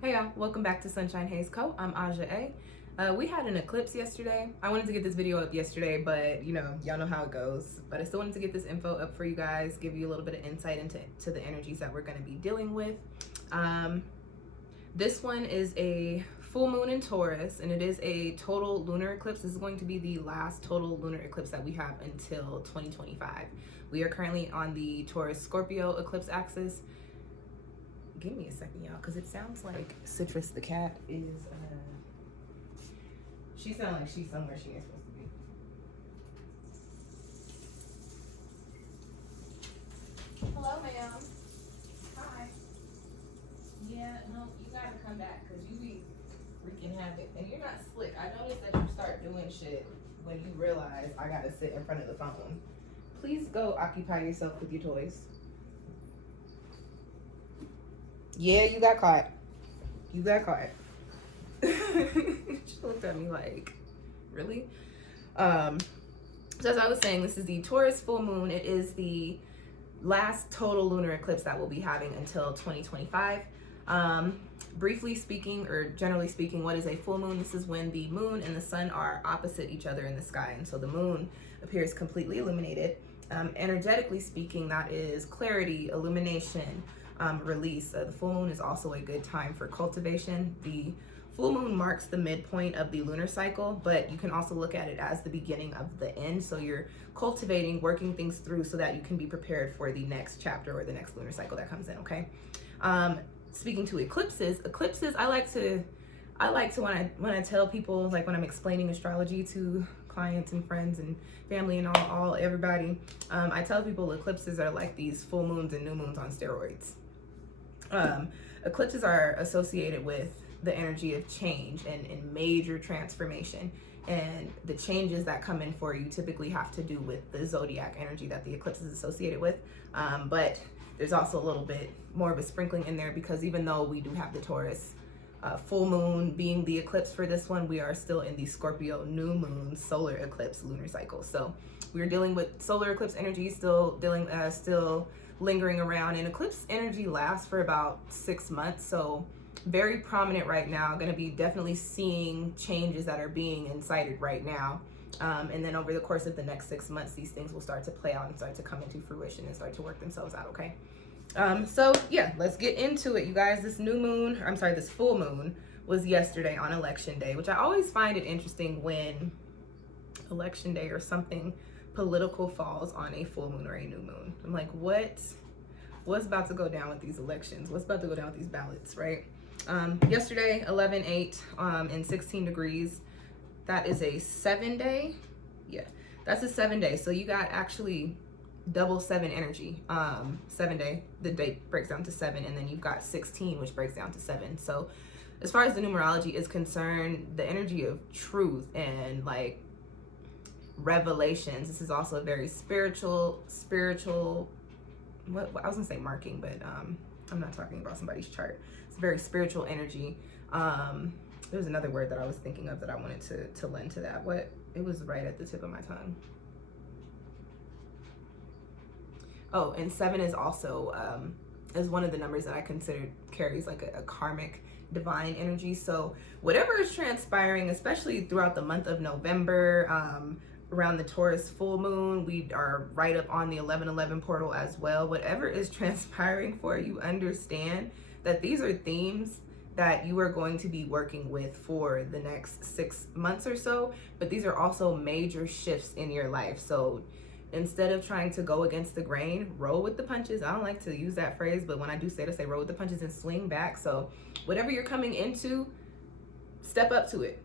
Hey y'all, welcome back to SunshinehazeCo. I'm Aja A. We had an eclipse yesterday. I wanted to get this video up yesterday, but y'all know how it goes. But I still wanted to get this info up for you guys, give you a little bit of insight into the energies that we're going to be dealing with. This one is a full moon in Taurus, and it is a total lunar eclipse. This is going to be the last total lunar eclipse that we have until 2025. We are currently on the Taurus Scorpio eclipse axis. Give me a second, y'all, because it sounds like Citrus the cat is, she sounds like she's somewhere she ain't supposed to be. Hello, ma'am. Hi. Yeah, no, you gotta come back, because you be wreaking havoc. And you're not slick. I noticed that you start doing shit when you realize I gotta sit in front of the phone. Please go occupy yourself with your toys. Yeah, you got caught. You got caught. She looked at me like, really? So as I was saying, this is the Taurus full moon. It is the last total lunar eclipse that we'll be having until 2025. Briefly speaking, or generally speaking, what is a full moon? This is when the moon and the sun are opposite each other in the sky. And so the moon appears completely illuminated. Energetically speaking, that is clarity, illumination, release. The full moon is also a good time for cultivation. The full moon marks the midpoint of the lunar cycle, but you can also look at it as the beginning of the end. So you're cultivating, working things through so that you can be prepared for the next chapter or the next lunar cycle that comes in, okay? Speaking to eclipses, I like to when I tell people, like when I'm explaining astrology to clients and friends and family and everybody, I tell people eclipses are like these full moons and new moons on steroids. Eclipses are associated with the energy of change and major transformation, and the changes that come in for you typically have to do with the zodiac energy that the eclipse is associated with, but there's also a little bit more of a sprinkling in there, because even though we do have the Taurus full moon being the eclipse for this one, we are still in the Scorpio new moon solar eclipse lunar cycle. So we're dealing with solar eclipse energy, still lingering around, and eclipse energy lasts for about 6 months. So very prominent right now, going to be definitely seeing changes that are being incited right now. And then over the course of the next 6 months, these things will start to play out and start to come into fruition and start to work themselves out, okay? So yeah, let's get into it, you guys. This full moon was yesterday on election day, which I always find it interesting when election day or something political falls on a full moon or a new moon. I'm like, what's about to go down with these elections? What's about to go down with these ballots, right? Yesterday, 11/8, and 16 degrees. That is a 7-day. Yeah, that's a 7-day. So you got actually double 7 energy. 7-day, the date breaks down to 7, and then you've got 16, which breaks down to 7. So as far as the numerology is concerned, the energy of truth and like revelations, this is also a very spiritual, what I was gonna say marking, but I'm not talking about somebody's chart. It's a very spiritual energy. There was another word that I was thinking of that I wanted to lend to that. It was right at the tip of my tongue. Oh, and 7 is also is one of the numbers that I consider carries like a karmic divine energy. So whatever is transpiring, especially throughout the month of November, around the Taurus full moon, we are right up on the 11/11 portal as well. Whatever is transpiring for you, understand that these are themes that you are going to be working with for the next 6 months or so, but these are also major shifts in your life. So instead of trying to go against the grain, roll with the punches. I don't like to use that phrase, but when I do say to say roll with the punches and swing back. So whatever you're coming into, step up to it.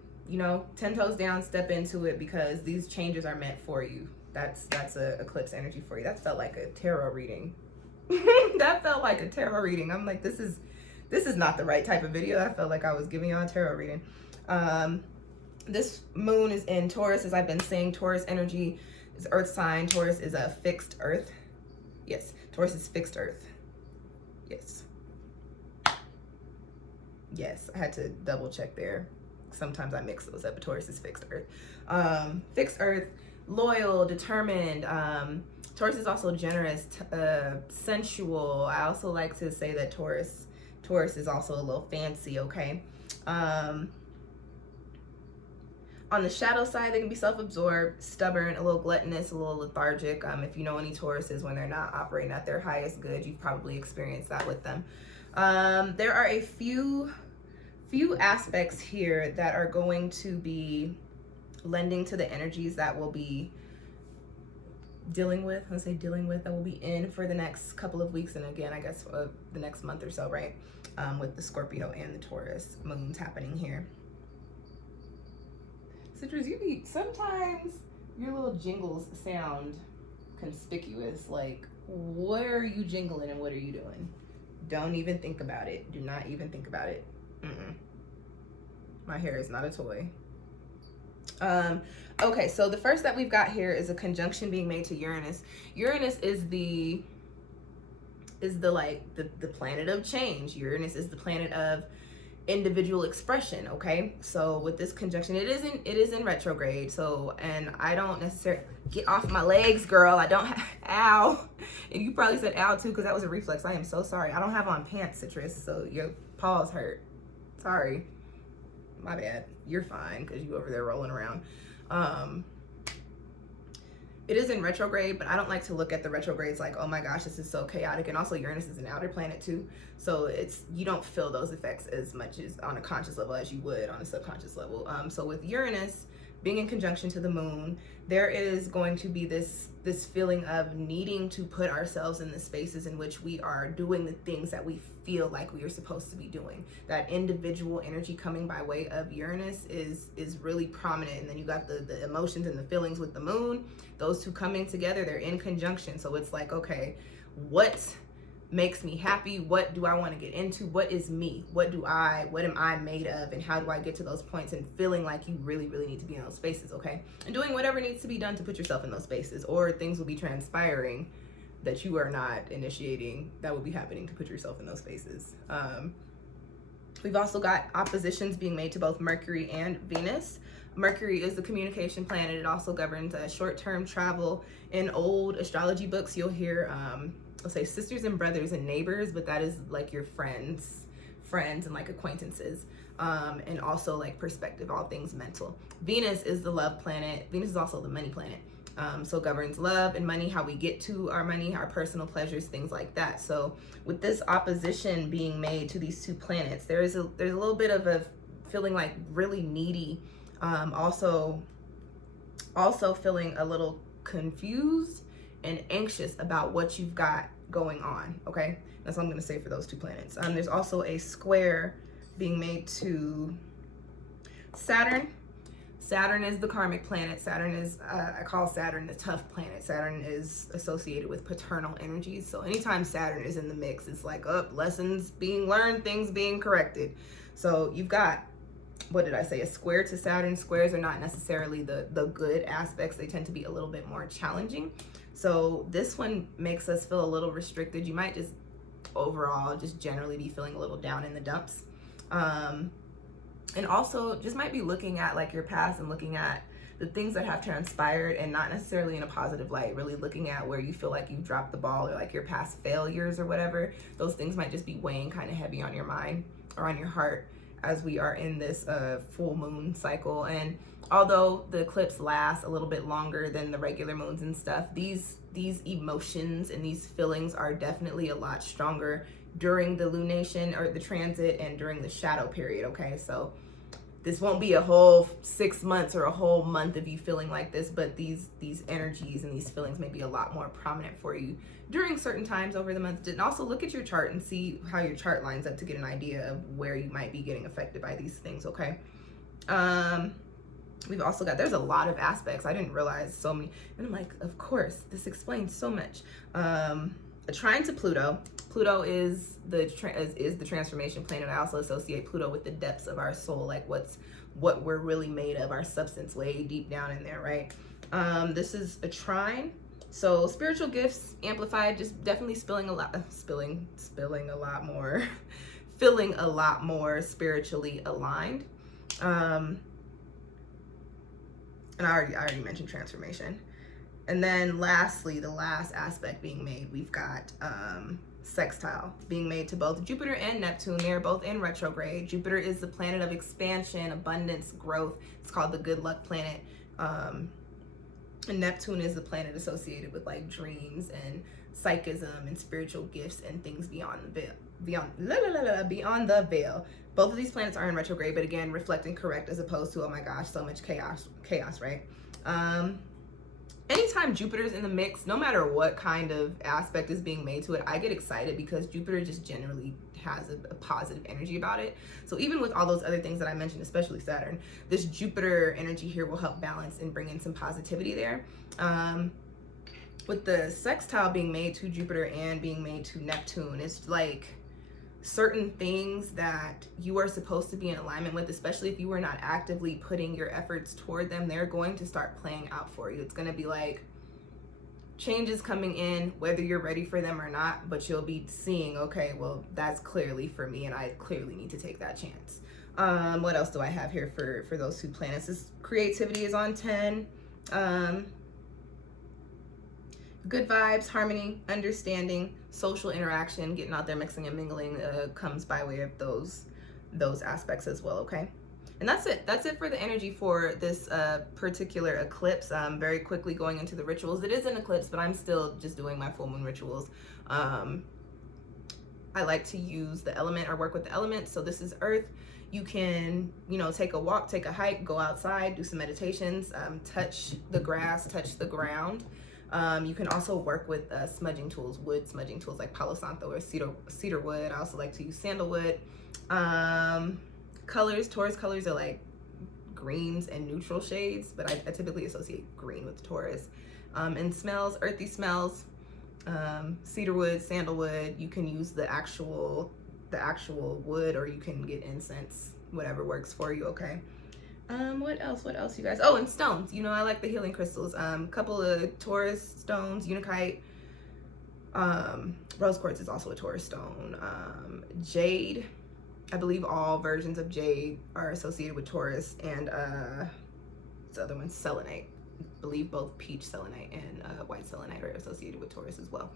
10 toes down, step into it, because these changes are meant for you. That's a eclipse energy for you. That felt like a tarot reading. That felt like a tarot reading. I'm like, this is not the right type of video. I felt like I was giving y'all a tarot reading. This moon is in Taurus. As I've been saying, Taurus energy is earth sign. Taurus is a fixed earth. Yes, Taurus is fixed earth. Yes, I had to double check there. Sometimes I mix those up, but Taurus is fixed earth. Fixed earth, loyal, determined. Taurus is also generous, sensual. I also like to say that Taurus Taurus is also a little fancy, okay? On the shadow side, they can be self-absorbed, stubborn, a little gluttonous, a little lethargic. If you know any Tauruses, when they're not operating at their highest good, you've probably experienced that with them. There are a few aspects here that are going to be lending to the energies that will be dealing with, that will be in for the next couple of weeks, and again, I guess the next month or so, right? With the Scorpio and the Taurus moons happening here. Citrus, sometimes your little jingles sound conspicuous. Like, what are you jingling and what are you doing? Don't even think about it. Do not even think about it. My hair is not a toy. Okay, so the first that we've got here is a conjunction being made to Uranus. Uranus is the planet of change. Uranus is the planet of individual expression. Okay, so with this conjunction, it is in retrograde. So, and I don't necessarily, get off my legs, girl. I don't have, ow. And you probably said ow too, because that was a reflex. I am so sorry. I don't have on pants, Citrus, so your paws hurt. Sorry, my bad. You're fine, because you over there rolling around. It is in retrograde, but I don't like to look at the retrogrades like, oh my gosh, this is so chaotic. And also Uranus is an outer planet too. So you don't feel those effects as much as on a conscious level as you would on a subconscious level. So with Uranus being in conjunction to the moon, there is going to be this feeling of needing to put ourselves in the spaces in which we are doing the things that we feel like we are supposed to be doing. That individual energy coming by way of Uranus is really prominent. And then you got the emotions and the feelings with the moon. Those two coming together, they're in conjunction. So it's like, okay, what makes me happy? What do I want to get into? What is me? What am I made of? And how do I get to those points and feeling like you really, really need to be in those spaces, okay? And doing whatever needs to be done to put yourself in those spaces, or things will be transpiring that you are not initiating that will be happening to put yourself in those spaces. We've also got oppositions being made to both Mercury and Venus. Mercury is the communication planet. It also governs short-term travel. In old astrology books, you'll hear, let's say, sisters and brothers and neighbors, but that is like your friends and like acquaintances. And also like perspective, all things mental. Venus is the love planet. Venus is also the money planet. So governs love and money, how we get to our money, our personal pleasures, things like that. So with this opposition being made to these two planets, there's a little bit of a feeling like really needy. Also feeling a little confused and anxious about what you've got going on. Okay, that's what I'm going to say for those two planets. There's also a square being made to Saturn. Saturn is the karmic planet. Saturn is, I call Saturn the tough planet. Saturn is associated with paternal energies. So anytime Saturn is in the mix, it's like, lessons being learned, things being corrected. So you've got, what did I say? A square to Saturn. Squares are not necessarily the good aspects. They tend to be a little bit more challenging. So this one makes us feel a little restricted. You might just overall just generally be feeling a little down in the dumps. And also just might be looking at like your past and looking at the things that have transpired and not necessarily in a positive light, really looking at where you feel like you've dropped the ball or like your past failures or whatever. Those things might just be weighing kind of heavy on your mind or on your heart as we are in this full moon cycle. And although the eclipse lasts a little bit longer than the regular moons and stuff, these emotions and these feelings are definitely a lot stronger during the lunation or the transit and during the shadow period. Okay, so this won't be a whole 6 months or a whole month of you feeling like this, but these energies and these feelings may be a lot more prominent for you during certain times over the month. And also look at your chart and see how your chart lines up to get an idea of where you might be getting affected by these things, okay? We've also got, there's a lot of aspects. I didn't realize so many. And I'm like, of course, this explains so much. A trine to Pluto. Pluto is the transformation planet. I also associate Pluto with the depths of our soul, like what we're really made of, our substance way deep down in there, right? This is a trine. So spiritual gifts amplified, just definitely spilling a lot more, feeling a lot more spiritually aligned. And I already mentioned transformation. And then lastly, the last aspect being made, we've got sextile being made to both Jupiter and Neptune. They are both in retrograde. Jupiter is the planet of expansion, abundance, growth. It's called the good luck planet. And Neptune is the planet associated with like dreams and psychism and spiritual gifts and things beyond the veil. Beyond the veil. Both of these planets are in retrograde, but again, reflecting correct as opposed to, oh my gosh, so much chaos, right? Anytime Jupiter's in the mix, no matter what kind of aspect is being made to it, I get excited because Jupiter just generally has a positive energy about it. So even with all those other things that I mentioned, especially Saturn, this Jupiter energy here will help balance and bring in some positivity there. With the sextile being made to Jupiter and being made to Neptune, it's like certain things that you are supposed to be in alignment with, especially if you are not actively putting your efforts toward them, they're going to start playing out for you. It's going to be like changes coming in, whether you're ready for them or not, but you'll be seeing, okay, well, that's clearly for me and I clearly need to take that chance. What else do I have here for those two planets? This creativity is on 10. Good vibes, harmony, understanding, social interaction, getting out there, mixing and mingling comes by way of those aspects as well, okay? And that's it. That's it for the energy for this particular eclipse. Very quickly going into the rituals. It is an eclipse, but I'm still just doing my full moon rituals. I like to use the element or work with the elements. So this is earth. You can, you know, take a walk, take a hike, go outside, do some meditations, touch the grass, touch the ground. You can also work with smudging tools, wood smudging tools like Palo Santo or cedar wood. I also like to use sandalwood. Colors, Taurus colors are like greens and neutral shades, but I typically associate green with Taurus. And smells, earthy smells, cedar wood, sandalwood. You can use the actual wood, or you can get incense, whatever works for you, okay? What else, you guys? Oh, and stones. You know, I like the healing crystals. Couple of Taurus stones, unakite. Rose quartz is also a Taurus stone. Jade. I believe all versions of jade are associated with Taurus, and this other one, selenite. I believe both peach selenite and white selenite are associated with Taurus as well.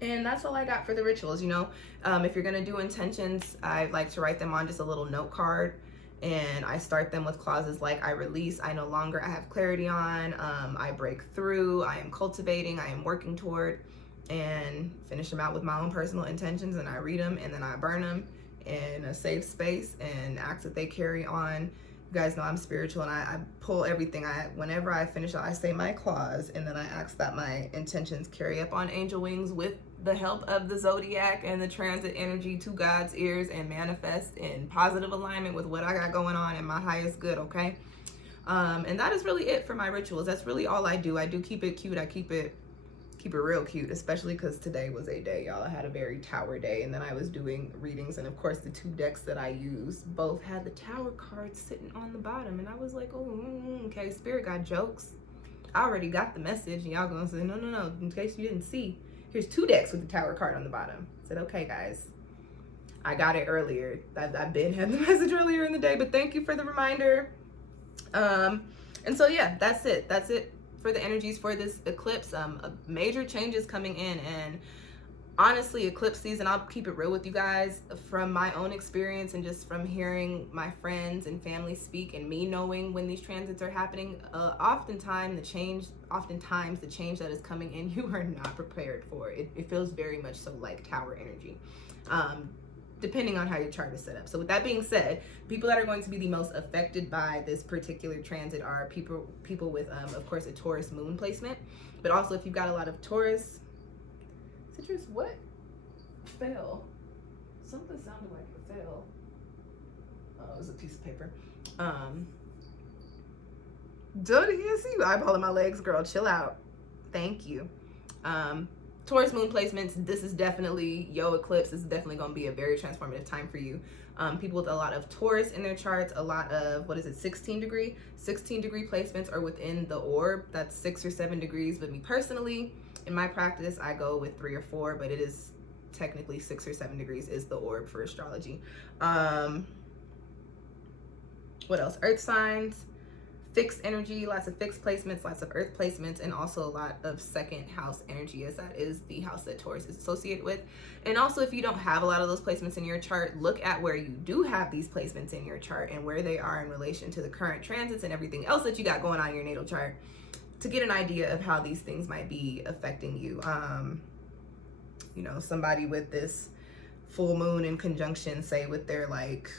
And that's all I got for the rituals. You know, if you're gonna do intentions, I like to write them on just a little note card. And I start them with clauses like I release, I no longer, I have clarity on, I break through, I am cultivating, I am working toward, and finish them out with my own personal intentions, and I read them and then I burn them in a safe space and ask that they carry on. You guys know I'm spiritual, and I pull everything. Whenever I finish, I say my clause, and then I ask that my intentions carry up on angel wings with the help of the zodiac and the transit energy to God's ears, and manifest in positive alignment with what I got going on in my highest good, okay? And that is really it for my rituals. That's really all I do. I do keep it cute. I keep it real cute, especially because today was a day, y'all. I had a very tower day, and then I was doing readings, and of course the two decks that I used both had the tower cards sitting on the bottom, and I was like, oh, okay, spirit got jokes. I already got the message, and y'all gonna say, no, in case you didn't see, here's two decks with the tower card on the bottom. I said, okay, guys, I got it earlier. I've been had the message earlier in the day, but thank you for the reminder. And so yeah, that's it for the energies for this eclipse. Major changes coming in, and honestly, eclipse season, I'll keep it real with you guys, from my own experience and just from hearing my friends and family speak, and me knowing when these transits are happening, oftentimes the change that is coming in, you are not prepared for it. It feels very much so like tower energy, depending on how your chart is set up. So with that being said, people that are going to be the most affected by this particular transit are people with, of course, a Taurus moon placement, but also if you've got a lot of Taurus, Citrus, what? Fell. Something sounded like it fell. Oh, it was a piece of paper. Jody, I see you eyeballing my legs, girl. Chill out. Thank you. Taurus moon placements, this is definitely, eclipse, this is definitely going to be a very transformative time for you. People with a lot of Taurus in their charts, a lot of, 16 degree placements are within the orb. That's 6 or 7 degrees. But me personally, in my practice, I go with 3 or 4, but it is technically 6 or 7 degrees is the orb for astrology. What else? Earth signs, fixed energy, lots of fixed placements, lots of earth placements, and also a lot of second house energy, as that is the house that Taurus is associated with. And also, if you don't have a lot of those placements in your chart, look at where you do have these placements in your chart and where they are in relation to the current transits and everything else that you got going on in your natal chart, to get an idea of how these things might be affecting you. You know, somebody with this full moon in conjunction, say with their, like,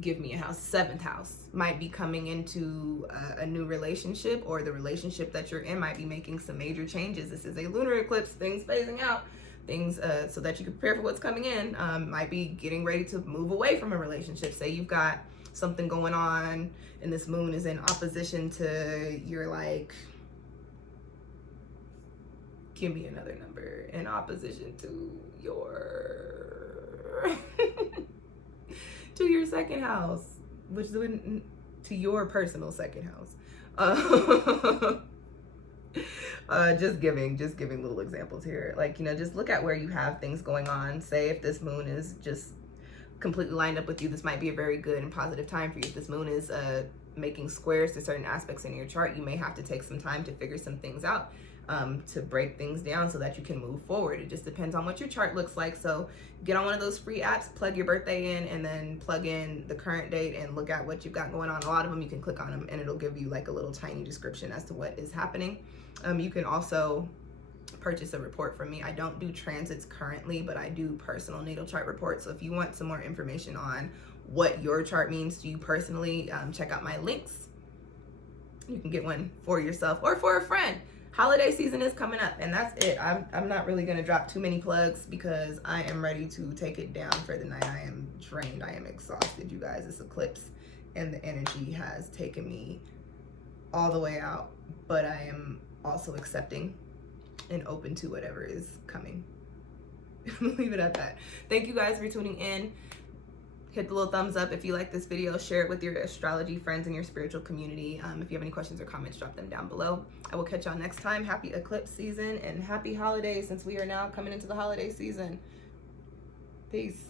give me a house, 7th house, might be coming into a new relationship, or the relationship that you're in might be making some major changes. This is a lunar eclipse, things phasing out, things so that you can prepare for what's coming in. Might be getting ready to move away from a relationship. Say you've got something going on and this moon is in opposition to your, like, give me another number, in opposition to your to your 2nd house, which is to your personal 2nd house. Just giving little examples here. Like, you know, just look at where you have things going on. Say if this moon is just completely lined up with you, this might be a very good and positive time for you. If this moon is making squares to certain aspects in your chart, you may have to take some time to figure some things out, to break things down so that you can move forward. It just depends on what your chart looks like. So get on one of those free apps, plug your birthday in, and then plug in the current date and look at what you've got going on. A lot of them, you can click on them and it'll give you like a little tiny description as to what is happening. You can also purchase a report from me. I don't do transits currently, but I do personal natal chart reports. So if you want some more information on what your chart means to you personally, check out my links. You can get one for yourself or for a friend. Holiday season is coming up, and that's it. I'm not really going to drop too many plugs because I am ready to take it down for the night. I am drained. I am exhausted, you guys. This eclipse and the energy has taken me all the way out, but I am also accepting and open to whatever is coming. Leave it at that. Thank you guys for tuning in. Hit the little thumbs up if you like this video. Share it with your astrology friends and your spiritual community. If you have any questions or comments, drop them down below. I will catch y'all next time. Happy eclipse season and happy holidays, since we are now coming into the holiday season. Peace.